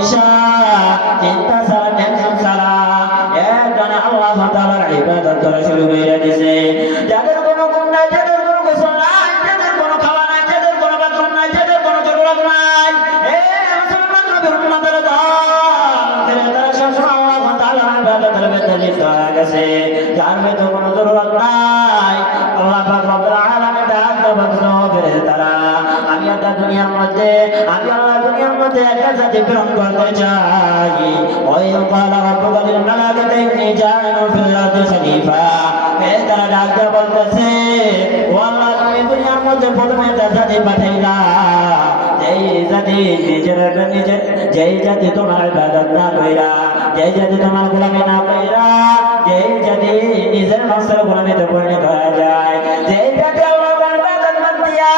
পয়সা চিন্তা ছাড়া টেনশন ছাড়া একজনে আল্লাহ তাআলার ইবাদত করা শুরু করে দিয়েছে। যাদের কোনো গুণ নাই, যাদের কোনো গোসল নাই, যাদের কোনো খাওয়া নাই, যাদের কোনো বাথরুম নাই, যাদের কোনো জরুরত নাই, মুসলমান নবীর উম্মতের দল তারা সবসময় আল্লাহ তাআলার ইবাদতের ভিতরে লিপ্ত হয়ে গেছে। যার ভিতরে কোনো জরুরত নাই, আল্লাহ পাক রব্বুল আলামিন ডাক দেবে তারা, আমি একটা দুনিয়ার মধ্যে, আমি আল্লাহ দুনিয়ার মধ্যে একটা জাতি প্রেরণ করতে চাই। ওই ক্বালা রাব্বুকা লিল মালাইকাতি ইন্নী জাইলুন ফিল আরদি খলিফা। তারা ডাক দিয়ে বলতেছে, ও আল্লাহ তুমি দুনিয়ার মধ্যে প্রথমে একটা জাতি পাঠাইলা, যেই জাতি যেই জাতি তোমার ইবাদত না কইরা, যেই জাতি তোমার গোলামি না কইরা, যেই জাতি নিজের নফসের গোলামিতে পরিণত হয়ে যায়, যেই